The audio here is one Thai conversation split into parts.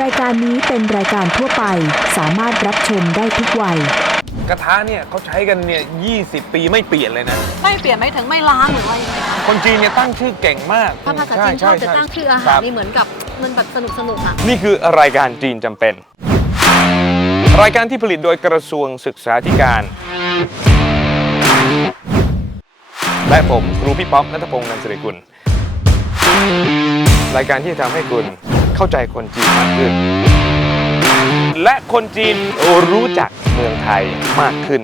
รายการนี้เป็นรายการทั่วไป สามารถรับชมได้ทุกวัย กระทะเนี่ยเขาใช้กันเนี่ย20 ปีไม่เปลี่ยนเลยนะ ไม่เปลี่ยนไม่ถึงไม่ล้างหรือว่ายังไงคะคนจีนเนี่ยตั้งชื่อเก่งมากถ้าภาษาจีนชอบจะตั้งชื่ออาหารนี่คบเหมือนกับมันแบบสนุกสนุกๆอะนี่คือรายการจีนจำเป็น รายการที่ผลิตโดยกระทรวงศึกษาธิการ และผมครูพี่ป๊อปนัทพงศ์นันสิริกุล รายการที่จะทำให้คุณ เข้าใจคนจีนมากขึ้น และคนจีนรู้จักเมืองไทยมากขึ้น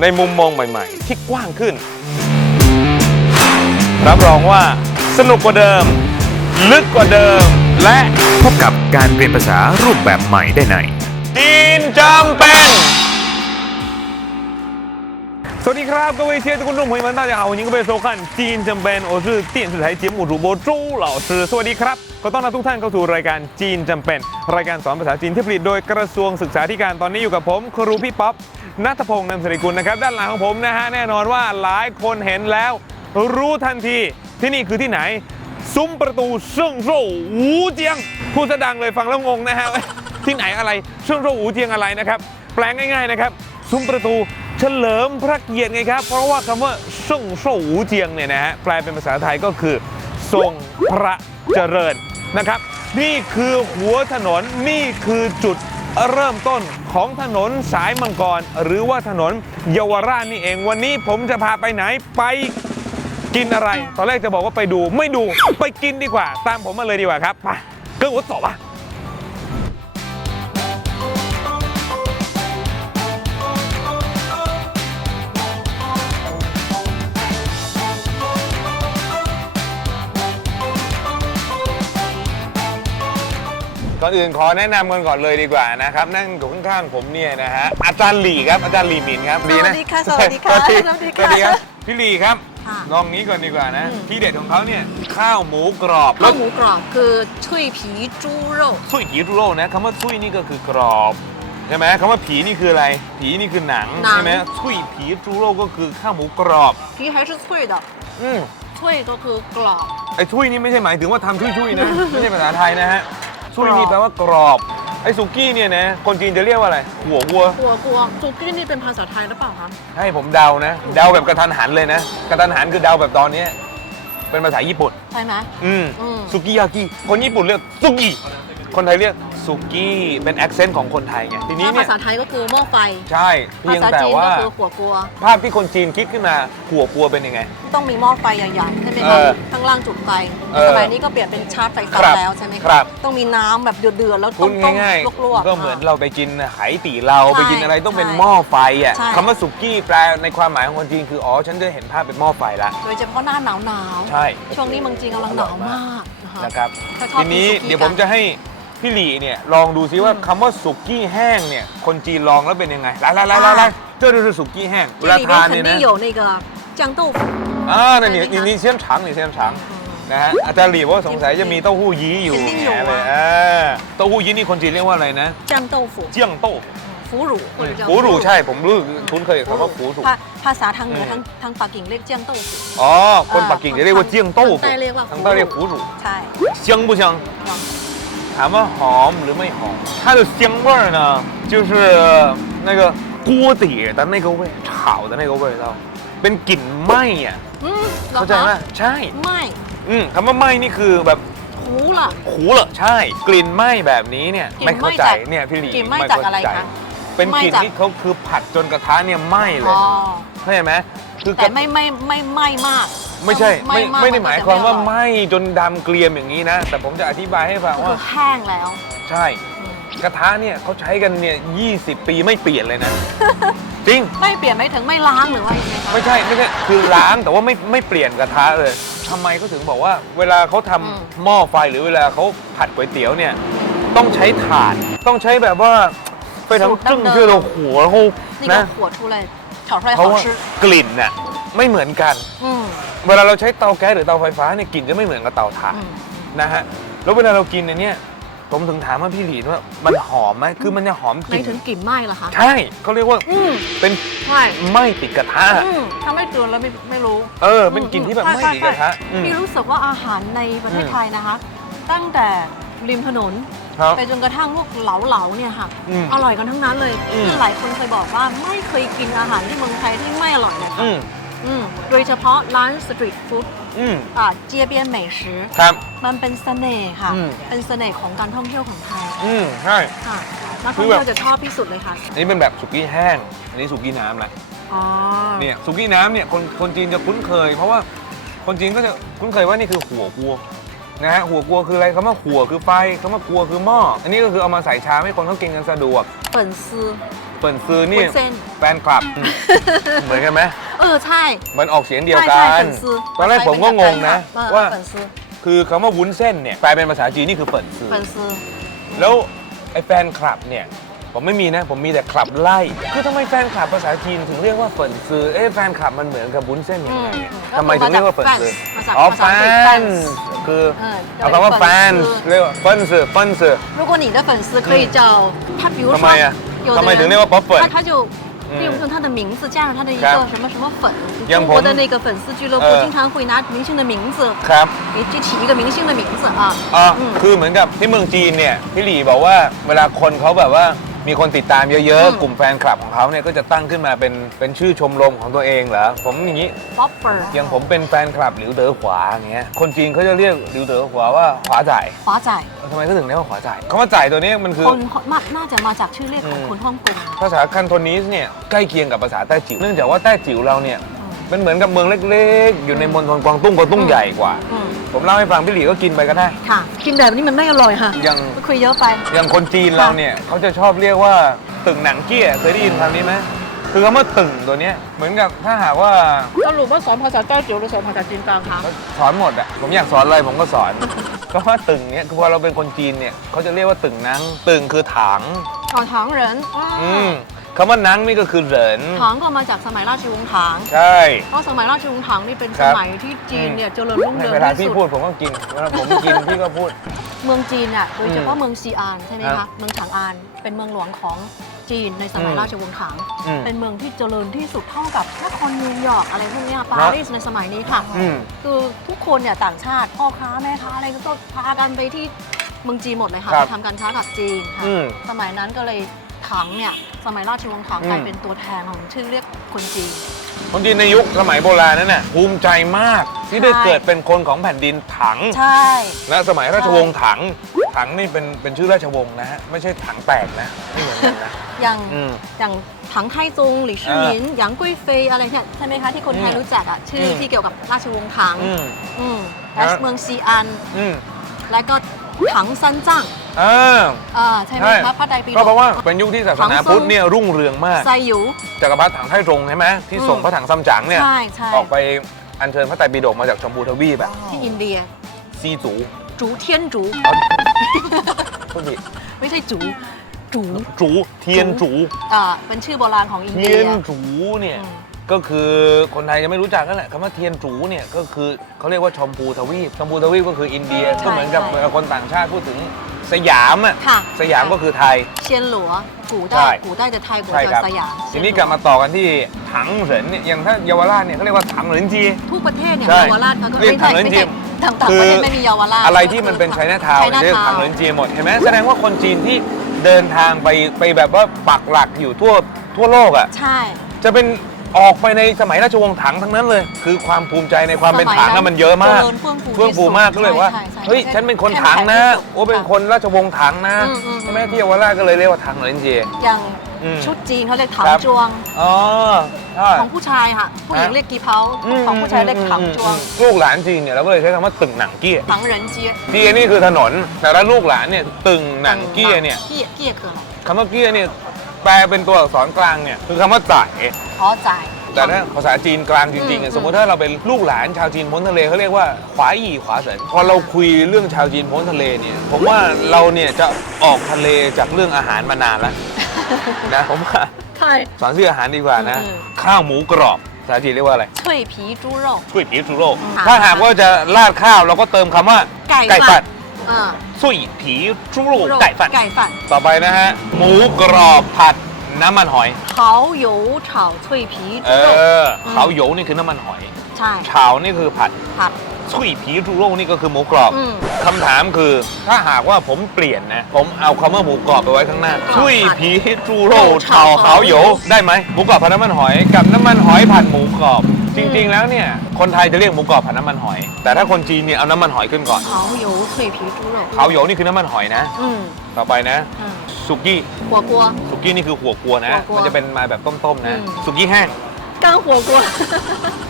ในมุมมองใหม่ๆ ที่กว้างขึ้น รับรองว่าสนุกกว่าเดิม ลึกกว่าเดิม และพบกับการเรียนภาษารูปแบบใหม่ได้ในจีนจำเป็น สวัสดีครับ各位亲爱的观众朋友们大家好欢迎各位收看จีนจำเป็น我是电视台节目主播周老师สวัสดีครับขอต้อนรับทุกท่านเข้าสู่รายการจีนจำเป็น รายการสอนภาษาจีนที่ผลิตโดยกระทรวงศึกษาธิการตอนนี้อยู่กับผม ครูพี่ป๊อปนัทพงศ์นันสริกุลนะครับด้านหลังของผมนะฮะแน่นอนว่าหลายคนเห็นแล้ว รู้ทันทีที่นี่คือที่ไหน ซุ้มประตูเซิ่งโซ่หูเจียงพูดซะดังเลยฟังแล้วงงนะฮ ะ ที่ไหนอะไรเซิ่งโซ่หูเจียงอะไรนะครับ แปลงง่ายๆนะครับ ซุ้มประตู เฉลิมพระเกียรติไงครับ เพราะว่าคำว่าเซิ่งโซ่หูเจียงเนี่ยนะฮะแปลเป็นภาษาไทยก็คือ ทรงพระเจริญนะครับ นี่คือหัวถนนนี่คือจุดเริ่มต้นของถนนสายมังกร หรือว่าถนนเยาวราชนี่เองวันนี้ผมจะพาไปไหนไปกินอะไร ตอนแรกจะบอกว่าไปดูไม่ดูไปกินดีกว่า ตามผมมาเลยดีกว่าครับไปเกิ้งหัวต่อปะ ก่อนอื่นขอแนะนำกันก่อนเลยดีกว่านะครับ นั่งอยู่ข้างๆผมเนี่ยนะฮะอาจารย์หลี่ครับอาจารย์หลี่หมินครับดีนะสวัสดีค่ะสวัสดีค่ะสวัสดีค่ะสวัสดีครับพี่หลี่ครับลองนี้ก่อนดีกว่านะพี่เด็ดของเขาเนี่ยข้าวหมูกรอบข้าวหมูกรอบคือชุยผีจูโร่ชุยผีรูโร่นะคำว่าชุยนี่ก็คือกรอบใช่ไหมคำว่าผีนี่คืออะไร ผีนี่คือหนังใช่ไหมชุยผีรูโร่ก็คือข้าวหมูกรอบ ผี还是脆的อืม脆ก็คือกรอบไอ้ชุยนี่ไม่ใช่หมายถึงว่าทำชุยๆนะ ไม่ใช่ภาษาไทยนะฮะ ชุยกรอบนี่แปลว่ากรอบ ไอ้สุกี้เนี่ยนะ คนจีนจะเรียกว่าอะไร หัววัวกัวกัวซุกี้นี่เป็นภาษาไทยหรือเปล่าคะ ให้ผมเดานะ เดาแบบกระทันหันเลยนะ กระทันหันคือเดาแบบตอนเนี้ยเป็นภาษาญี่ปุ่น ใช่ไหม อืมอืม สุกี้ยากิ คนญี่ปุ่นเรียกสุกี้คนไทยเรียก สุกี้เป็นแอคเซนต์ของคนไทยไงทีนี้ถ้าเนี่ภายษาไทยก็คือหม้อไฟ ใช่เพีภายงษาแต่จีนว่าก็คือหัวกัว ภาพที่คนจีนคิดขึ้นมาหัวกลัวเป็นยังไง ต้องมีหม้อไฟใหญ่ๆใช่ไหมเอคะอข้างล่างจุดไฟเออสมัยนี้ก็เปลี่ยนเป็นชาร์จไฟฟ้าครับแล้วใช่ไหมะครับ ต้องมีน้ำแบบเดือดๆแล้วพูต้ดมต้มง่ายลวกๆๆก็เหมือนอะเราไปกินไหตีเราใช่ไปกินอะไรต้องเป็นใช่หม้อไฟอะใช่ คำว่าสุกี้แปลในความหมายของคนจีนคืออ๋อฉันจะเห็นภาพเป็นหม้อไฟละโดยเฉพาะหน้าหนาวหนาวๆใช่ช่วงนี้เมืองจีนกำลังหนาวมากนะคะ นะครับถ้าชอบทีนี้กินสุกี้เดี๋ยวผมจะให้ พี่หลีเนี่ยลองดูซิว่าคำว่าสุกี้แห้งเนี่ยคนจีนลองแล้วเป็นยังไง来来来来来这就是สุกี้แห้งเว 这 ลา 里 ทาน 面 เนี่ย 肯 นะ 定有那个酱豆腐， อ่านั่นนี่ ใช่ไหม นี่ คะ นี่เสียนฉังนี่เสียนฉังนะฮะอาจารย์หลีบอกว่าสงสัยจะมีเต้าหู้ยี้อยู่ 肯定有 แห 啊 มเลยอ่าเต้าหู้ยี้นี่คนจีนเรียกว่าอะไรนะ 酱豆腐、 เจียงโต้ 腐乳或者叫 หูหรูใช่ผมรู้คุ้นเคยกับคำว่าหูหรู ภาภาษาทางเหนือ อืม ทางทางปักกิ่งเรียกเจียงเต้าหู อ๋อ คนปักกิ่งจะเรียกว่าเจียงโต้ ทางใต้เรียกว่า ทางใต้เรียกหูหรู ใช่ 香不香 ถามว่าหอมหรือไม่หอม它的香味儿呢就是那个锅底的那个味炒的那个味道เป็นกลิ่นไหม้อ่ะ อืมเหรอ เข้าใจไหม คะ ใช่ ไม่ อืมคำว่าไหม้นี่คือแบบ หูล่ะ หูเหรอใช่ กลิ่นไหม้แบบนี้เนี่ย กลิ่น ไม่เข้าใจ ไหม้จาก เนี่ยพี่หลี กลิ่นไหม้จากอะไร เข้ใจ คะ เป็นกลิ่น ไหม้จาก ที่เขาคือผัดจนกระทะเนี่ยไหม้เลย อ๋อ เข้าใจไหมคือก แต่ ระ ไม่ไม่ไม่ไม่มาก ไม่ใช่ไม่ไม่ได้หมายความว่าไหมจนดำเกรียมอย่างนี้นะ แต่ผมจะอธิบายให้ฟังว่าคือแห้งแล้ว ใช่ กระทะเนี่ยเขาใช้กันเนี่ยยีปีไม่เปลี่ยนเลยนะ จริง ไม่เปลี่ยนไม่ถึงไม่ล้างหรือว่าไม่ใช่ ไม่ใช่ คือล้างแต่ว่าไม่ไม่เปลี่ยนกระทะเลยทำไมเขาถึงบอกว่า เวลาเขาทำหม้อไฟหรือเวลาเขาผัดก๋วยเตี๋ยวเนี่ย ต้องใช้ถ่าน ต้องใช้แบบว่าไปทำซึ่งเชื่อเราหัวเขานะกเลยเฉเขากลิ่นน่ะ ไม่เหมือนกัน อืม เวลาเราใช้เตาแก๊สหรือเตาไฟฟ้าเนี่ยกลิ่นจะไม่เหมือนกับเตาถ่านอืม นะฮะแล้วเวลาเรากินอันเนี้ยผมถึงถามว่าพี่หลีนว่ามันหอมไหมคือมันจะหอมกหมาลิ่ยนถึงกลิ่นไหม้เหรอคะ ใช่เขาเรียกว่าอืมเป็นใช่ไหม้ติดกระทะ อืมถ้าไม่ตื่นแล้วไม่ไม่รู้เออเป็นกลิ่นที่แบบไหม้ติดกระทะอืมพี่รู้สึกว่าอาหารในประเทศอืมไทยนะคะ ตั้งแต่ริมถนน ครับ ไปจนกระทั่งพวกเหลาๆเนี่ยค่ะ อืมอร่อยกันทั้งนั้นเลยอืมคือหลายคนเคยบอกว่าไม่เคยกินอาหารที่เมืองไทยที่ไม่อร่อยเลยค่ะ อืม อืมโดยเฉพาะร้านสตรีทฟู้ดอืม อ่าเจียเบียนเหมชือครับ มันเป็นเสน่ห์ค่ะ อืม เป็นเสน่ห์ของการท่องเที่ยวของไทยอืมใช่ ค่ะนักคืท่องอแบบเที่ยวจะชอบที่สุดเลยค่ะ อันนี้เป็นแบบสุกี้แห้ง อันนี้สุกี้น้ำแหละอ๋อ เนี่ยสุกี้น้ำเนี่ยคนคนจีนจะคุ้นเคย เพราะว่าคนจีนก็จะคุ้นเคยว่านี่คือหัวกัวนะฮะหัวกัวคืออะไรคำว่าหัวคือไฟคำว่ากัวคือหม้ออันนี้ก็คือเอามาใส่ชามให้คนเขากินกันสะดวก เปิ่นซื้อ เปิ่นซื้อนี่ วุ้นเส้น แฟนคลับอืมเหมือนกันไหม เออใช่ มันออกเสียงเดียว ใช่ กั ใช่ น เปิ่นซื้อ ตอนแรกผมก็งงนะ เออ ว่า เปิ่นซื้อ คือคำว่าวุ้นเส้นเนี่ยแปลเป็นภาษาจีนนี่คือเปิ่นซื้อ เปิ่นซื้อ แล้วไอ้แฟนคลับเนี่ยผมไม่มีนะ ผมมีแต่คลับไล่ คือทำไมแฟนคลับภาษาจีนถึงเรียกว่าเฟินซือ เอ๊ะแฟนคลับมันเหมือนกับบุ้นเส้นยังไง อืม ทำไมถึงเรียกว่าเฟินซือ มาจาก อ๋อ ภา แฟ ษาอังกฤษ น fans คือ เออ เอาคำว่าแฟน 粉丝 เรียกว่าเฟินซือเฟินซือ 如果你的粉丝可以叫他，比如说ทำไมอ่ะ 有的 ทำไมถึงเรียก 人 ว่าป๊อปเฟิน 他他就嗯例如说他的名字加上他的一ครับ 个什么什么粉，อย่าง 中 ผม 国的那个粉丝俱乐部เออ 经常会拿明星的名字 ครับ 给就起一个明星的名字啊。 อ๋ออ ม คือเหมือนกับที่เมืองจีนเนี่ยพี่หลีบอกว่าเวลาคนเขาแบบว่า มีคนติดตามเยอะอืมๆกลุ่มแฟนคลับของเขาเนี่ยก็จะตั้งขึ้นมาเป็นเป็นชื่อชมรมของตัวเองเหรอผมอย่างนี้ popper อย่างผมเป็นแฟนคลับหลิวเต๋อขวาอย่างเงี้ยคนจีนเขาจะเรียกหลิวเต๋อขวาว่าขวาจ่าย华仔ทำไมเขาถึงเรียกว่าขวาจ่ายคำว่าจ่ายตัวนี้มันคือ คนมาน่าจะมาจากชื่อเรียกของอืมคนฮ่องกง ภาษาคันโทนีสเนี่ยใกล้เคียงกับภาษาแต้จิ๋วเนื่องจากว่าแต้จิ๋วเราเนี่ย เป็นเหมือนกับเมืองเล็ก ๆ อยู่ในมณฑลกวางตุ้งกวางตุ้งใหญ่กว่า อืมผมเล่าให้ฟังพี่หลีก็กินไปก็ได้ ค่ะกินแบบนี้มันไม่อร่อยค่ะอย่างคุยเยอะไป อย่างคนจีนเราเนี่ยเขาจะชอบเรียกว่าตึงหนังเกี้ยเคยได้ยินคำนี้ไหมคือคำว่าตึงตัวเนี้ยเหมือนกับถ้าหากว่าสรุปว่าสอนภาษาใต้จิ๋วหรือสอนภาษาจีนกลางคะสอนหมดอะผมอยากสอนอะไรผมก็สอน ก็ว่าตึงเนี่ยคือพอเราเป็นคนจีนเนี่ยเขาจะเรียกว่าตึงนัง ตึงคือถังอ๋อถังเหรินอืม คำว่านังนี่ก็คือเหรินถังก็มาจากสมัยราชวงศ์ถังใช่ เพราะสมัยราชวงศ์ถังนี่เป็นคสรับมัยที่จีนเนี่ยเจริญรุ่งเรืองเวลาที่พี่สุดพูดผมก็กินเวลาผมกิน พี่ก็พูด เมืองจีนอะโดยเฉพาะอืมเมืองซีอานใช่ไหมครัคะบเมืองฉางอานเป็นเมืองหลวงของจีนในสมัยอืมราชวงศ์ถัง อืมเป็นเมืองที่เจริญที่สุดเท่ากับนครนิวยอร์กอะไรพวกเนี้ยปาเนอะรีสในสมัยนี้ค่ะ อืม คือทุกคนเนี่ยต่างชาติพ่อค้าแม่ค้าอะไรก็พากันไปที่เมืองจีนหมดเลยค่ะครับ ไปทำการค้ากับจีนค่ะ อืม สมัยนั้นก็เลย ถังเนี่ยสมัยราชวงศ์ถังอืม กลายเป็นตัวแทนของชื่อเรียกคนจีน คนจีนในยุคสมัยโบราณนั้นน่ะภูมิใจมากที่ได้ใช่ เกิดเป็นคนของแผ่นดินถัง ใช่ และสมัยราชวงศ์ถัง ถังนี่เป็นเป็นชื่อราชวงศ์นะฮะไม่ใช่ถังแตกนะไม่เหมือนกันนะ อย่างอืมอย่างถังไทจงหลี่ชื่อหมินหยางกุ้ยเฟยอะไรเนี่ยใช่ไหมคะที่คนไทยอืมรู้จักอะชื่ออม ที่เกี่ยวกับราชวงศ์ถังอืม อืมและฮะเมืองซีอัน อืม และก็ถังซันจั่ง อ่าอ่าใช่ไหมใช่คะพระไตรปิฎก็กเพราะว่าเป็นยุคที่ศาสนาพุทธเนี่ยรุ่งเรืองมาก ไซหยู จักรพรรดิถังไทจงใช่ไหมที่ส่งอืมพระถังซัมจั๋งเนี่ยใช่ใช่ ออกไปอัญเชิญพระไตรปิฎกมาจากชมพูทวีปแบบที่อินเดีย ซีจูจูเทียนจู พูดผิดไม่ใช่จูจูจูเทียนจูอ่าเป็นชื่อโบราณของอินเทีเดียยนจูเนี่ยอืมก็คือคนไทยจะไม่รู้จักนั่นแหละคำว่าเทียนจูเนี่ยก็คือเขาเรียกว่าชมพูทวีปชมพูทวีปก็คืออินเดียใช่ก็เหมือนกับใช่เวลาคนต่างชาติพูดถึง สยามอะ สยามก็คือไทย เชียนหลัวกูใช่ ได้กูได้แต่ไทยกูเจอสยามทีนี้กลับมาต่อกันที่ถังเหรินอย่างถ้าเยาวราชเนี่ยเขาเรียกว่าถังเหรินจี ทุกประเทศเนี่ยเยาวราชเขาเรียกถังเหรินจีต่างประเทศไม่มีเยาวราชอะไรที่มันเป็นไชน่าทาวน์เรียกถังเหรินจีหมดเห็นไหมแสดงว่าคนจีนที่เดินทางไปไปแบบว่าปักหลักอยู่ทั่วทั่วโลกอะ ใช่ จะเป็น ออกไปในสมัยราชวงศ์ถังทั้งนั้นเลย คือความภูมิใจในความเป็นถังน่ะมันเยอะมากเจริญเฟื่องฟูเฟื่องฟูมากก็เลยว่าใช่ใช่เฮ้ยใช่ฉันเป็นคนถังนะเข้มแข็ที่สุดโอ้เป็นคนราชวงศ์ถังนะอืมอืมใช่ไหมที่เยาวราชก็เลยเรียกว่าถังเหรินจีอย่างอืมชุดจีนเขาเรียกถังครับจวงอ๋อใช่ของผู้ชายค่ะผู้หญิงฮะเรียกกีเพาของผู้ชายเรียกถังจวง ลูกหลานจีนเนี่ยเราก็เลยใช้คำว่าตึงหนังเกี้ยถังเหรินเจียเกี้ยนี่คือถนนแต่ถ้าลูกหลานเนี่ยตึงหนังเกี้ยเนี่ยเกี้ยเกี้ยคืออะไรคำว่าเกี้ยเนี่ย แปลเป็นตัวอักษรกลางเนี่ยคือคำว่าจ่าย อ๋อจ่าย แต่ถ้าภาษาจีนกลางจริงๆอ่ะ อืม สมมติถ้าเราเป็นลูกหลานชาวจีนพ้นทะเลเขาเรียกว่าขวาหยี่ขวาเสินพอเราคุยเรื่องชาวจีนพ้นทะเลเนี่ยผมว่าเราเนี่ยจะออกทะเลจากเรื่องอาหารมานานแล้ว นะผมว่า ใช่ สอนชื่ออาหารดีกว่านะ อืม ข้าวหมูกรอบภาษาจีนเรียกว่าอะไร 脆皮猪肉 ก๋วยเตี๋ยวจูโร่ อืม ถ้าหากว่าจะราดข้าวเราก็เติมคำว่า ไก่ ไก่ ฝั ฝั ด ด อ่า ซุยผี猪肉ไก่ฝัน ไก่ฝัน ต่อไปนะฮะ หมูกรอบผัดน้ำมันหอย เขาโยเฉา脆皮 เอ 猪肉 อเขาโยนี่คือน้ำมันหอย ใช่ เฉานี่คือผัด ผัด ซุยผีจูโร่นี่ก็คือหมูกรอบ อืม คำถามคือ ถ้าหากว่าผมเปลี่ยนนะ ผมเอาคำว่าหมูกรอบไปไว้ข้างหน้า อ๋อ ซุยผีจูโร่ โร่ เฉา เฉา เขาโยได้ไหมหมูกรอบผัดน้ำมันหอย กับน้ำมันหอยผัดหมูกรอบ จริง ๆ แล้วเนี่ย คนไทยจะเรียกหมูกรอบผัดน้ำมันหอย แต่ถ้าคนจีนเนี่ยเอาน้ำมันหอยขึ้นก่อน เขาโย脆皮猪肉 เขาโยนี่คือน้ำมันหอยนะ อืม ต่อไปนะ อืม สุกี้ หัวกัว สุกี้นี่คือหัวกัวนะ หัวกัว มันจะเป็นมาแบบต้มๆนะ อืม สุกี้แห้ง ก้างหัวกัว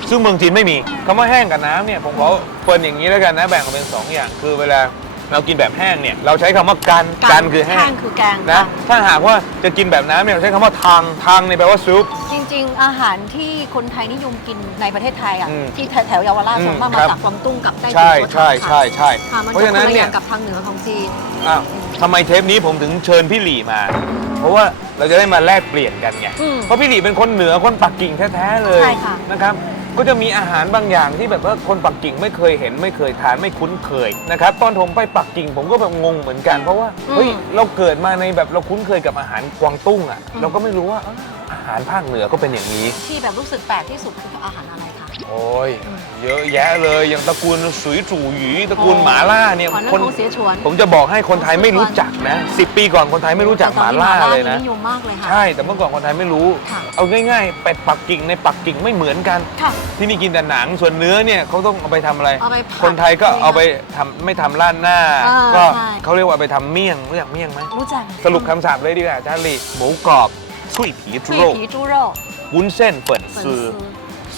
ซึ่งเมืองจีนไม่มีคำว่าแห้งกับน้ำเนี่ยผมขอเฟิร์นอย่างนี้แล้วกันนะแบ่งออกเป็นสองอย่าง คือเวลาเรากินแบบแห้งเนี่ยเราใช้คำว่ากันกันคือแห้งคือแกงนะถ้าหากว่าจะกินแบบน้ำเนี่ยเราใช้คำว่าทางทางเนี่ยแปลว่าซุป จริง ๆ อาหารที่คนไทยนิยมกินในประเทศไทยอะอืมที่แถวๆเยาวราชอืมส่วนมากคมารับจากกวางตุ้งกับไต้ใช่หวันใช่ใช่ใช่ค่ะมันเพราะจะฉะคนั้นนละอเนี่ย่ายงกับทางเหนือของจีน อ้าวทำไมเทปนี้ผมถึงเชิญพี่หลี่มา เพราะว่าเราจะได้มาแลกเปลี่ยนกันไง อืมเพราะพี่หลี่เป็นคนเหนือคนปักกิ่งแท้ๆเลยใช่ค่ะ นะครับ ก็จะมีอาหารบางอย่างที่แบบว่าคนปักกิ่งไม่เคยเห็นไม่เคยทานไม่คุ้นเคยนะครับตอนผมไปปักกิ่งผมก็แบบงงเหมือนกันเพราะว่าเฮ้ยเราเกิดมาในแบบเราคุ้นเคยกับอาหารกวางตุ้งอะเราก็ไม่รู้ว่าอ้าวอาหารภาคเหนือก็เป็นอย่างนี้ ที่แบบรู้สึกแปลกที่สุดคืออาหารอะไรคะ โอ้ยเยอะแยะเลยอย่างตระกูลสุยจู่หยีตระกูลหมาล่าเนี่ยคนเสียชวน ผมจะบอกให้คนไทยไม่รู้จักนะสิปีก่อนคนไทยไม่รู้จักหมาล่าเลยนะใช่แต่เมื่อก่อนคนไทยไม่รู้เอาง่ายๆเป็ดปักกิ่งในปักกิ่งไม่เหมือนกันที่นี่กินแต่หนังส่วนเนื้อเนี่ยเขาต้องเอาไปทำอะไร เอาไปผัดคนไทยก็เอาไปทำไม่ทำรานหน้าก็เขาเรียกว่าไปทำเมี่ยงรู้จักเมี่ยงไหมรู้จักสรุปคำศัพท์เลยดีกว่าจ้าลีหมูกรอบซุยผีจูโร่วุ้นเส้นเปิดซื่อ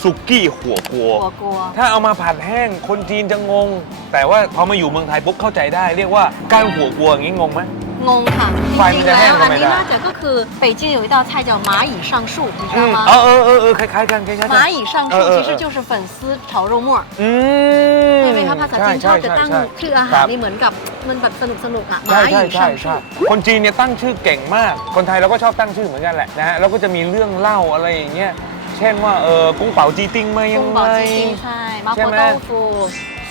สุกี้หัวกัว หัวกัว ถ้าเอามาผัดแห้งคนจีนจะงง แต่ว่าพอมาอยู่เมืองไทยปุ๊บเข้าใจได้ เรียกว่าก้างหัวกัวอย่างนี้งงไหม งงค่ะ จ ไฟมัน ริงๆ จะแห้ แล้ว ง อัน ทำไม นี้ ได้ น่าจะก็คือ北京有一道菜叫蚂蚁上树你知道吗 เออเออเออเออคล้ายๆกันคล้ายๆกัน 蚂蚁上树呃呃其实就是粉丝炒肉末 อืม ใช่ไหมคะภาษาจีนชอบจะตั้ง ใช่ ชื่ออา ค หาร บ นี่เหมือนกับมันแบบสนุกสนุกๆอ่ะ ใช่ 蚂 ใช่ 蚁 ใช่ 上 ใช่ 树 คนจีนเนี่ยตั้งชื่อเก่งมาก คนไทยเราก็ชอบตั้งชื่อเหมือนกันแหละนะฮะแล้วก็จะมีเรื่องเล่าอะไรอย่างเงี้ย เช่นว่าเออกุ้งเป๋าจีติ้งมายัง 宫 ไง 保鸡丁ใช่麻 ใช่ 婆 ไหม 豆腐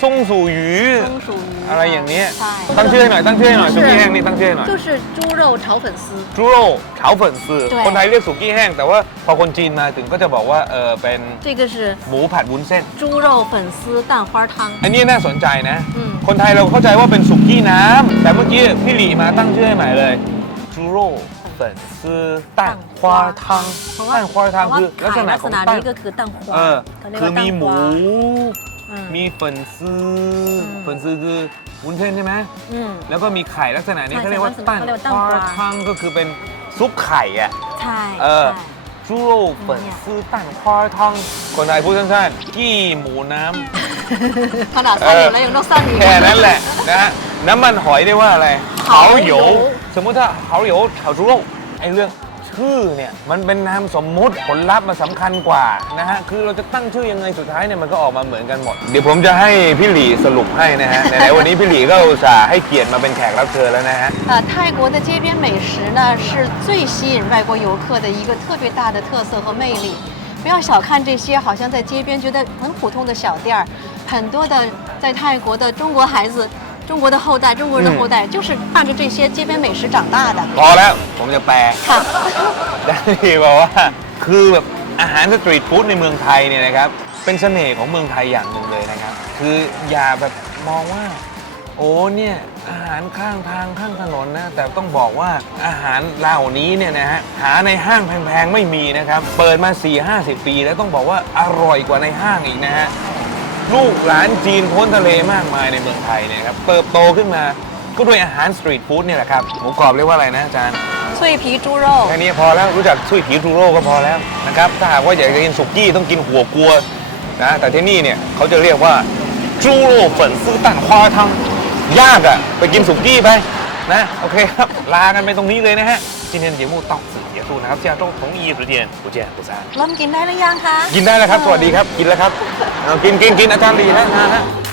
ซ่งสู่หยู 松鼠鱼 อะไรอย่างเนี้ย ใช่ ตั้งชื่อให้หน่อยตั้งชื่อให้หน่อยสุกี้แห้งนี่ตั้งชื่อให้หน่อย 就是猪肉炒粉丝 จูโร่เฉาเฟินซือ 对 คนไทยเรียกสุกี้แห้ง แต่ว่าพอคนจีนมาถึงก็จะบอกว่าเออเป็น 这个是 หมูผัดวุ้นเส้น 猪肉粉丝蛋花汤 อันนี้น่าสนใจนะ อืม คนไทยเราเข้าใจว่าเป็นสุกี้น้ำแต่เมื่อกี้พี่หลีมาตั้งชื่อให้ใหม่เลยจูโร่ เฟินซือ蛋花汤 เพราะว่า 蛋花汤คือลักษณะ ลัก ข ษ อง ณะ 蛋 นี้ก็คือ蛋花 เออ เขาเรียก คือ ว่า มี 蛋 หมู 花อืม มีเฟินซืออ ม เฟินซือคือวุ้นเส้นใช่ไหม อืม แล้วก็มีไข่ลักษณะนี้ ใช่ เขาเรียกว่า ใช่ ตั้น เขาเรียกว่าตั้ ตั้ งปลา ทังก็คือเป็นซุปไข่อะ ใช่ เออ ใช่ 猪肉粉丝蛋花汤คนไทยพูดสั้นๆกี้หมูน้ำ ขนาดสั้นอยู่แล้วยังต้องสั้นอีก แค่นั้นแหละนะฮะน้ำมันหอยเรียกว่าอะไร เขา เห โห ย ยว สมมุติถ้าเขาเหยวเฉาจุโร่ไอ้เรื่องชื่อเนี่ยมันเป็นนามสมมุติผลลัพธ์มันสำคัญกว่านะฮะคือเราจะตั้งชื่อยังไงสุดท้ายเนี่ยมันก็ออกมาเหมือนกันหมด เดี๋ยวผมจะให้พี่หลีสรุปให้นะฮะไหนๆวันนี้พี่หลีก็อุตส่าห์ให้เกียรติมาเป็นแขกรับเชิญแล้วนะฮะ 呃，泰国的街边美食呢，是最吸引外国游客的一个特别大的特色和魅力。不要小看这些好像在街边觉得很普通的小店儿，很多的在泰国的中国孩子、 中国的后代、中国人的后代，就是看着这些街边美食长大的。 พอแล้วผมจะแปล ค่ะ ได้บอกว่าคือแบบอาหารสตรีทฟู้ดในเมืองไทยเนี่ยนะครับ เป็นเสน่ห์ของเมืองไทยอย่างหนึ่งเลยนะครับ คืออย่าแบบมองว่า โอ้เนี่ยอาหารข้างทางข้างถนนนะ แต่ต้องบอกว่าอาหารเหล่านี้เนี่ยนะฮะหาในห้างแพงๆไม่มีนะครับ เปิดมา 4-50 ปี แล้วต้องบอกว่าอร่อยกว่าในห้างอีกนะฮะ ลูกหลานจีนพ้นทะเลมากมายในเมืองไทยเนี่ยครับเติบโตขึ้นมาก็ด้วยอาหารสตรีทฟู้ดเนี่ยแหละครับหมูกรอบเรียกว่าอะไรนะอาจารย์ซุยผีจูโร่แค่นี้พอแล้วรู้จักซุยผีจูโร่ก็พอแล้วนะครับถ้าหากว่าอยากจะกินสุกี้ต้องกินหัวกัวนะแต่ที่นี่เนี่ยเขาจะเรียกว่าจูโร่ฝนซื้อตั้งควาทังยากอะไปกินสุกี้ไปนะโอเคครับลากันไปตรงนี้เลยนะฮะ 今天的节目到此结束นะครับ下周同一时间不见不散เริ่มกินได้หรือยังคะ กินได้แล้วครับ สวัสดีครับ กินแล้วครับเอากินกินกินอาจารย์ดีนะทานนะ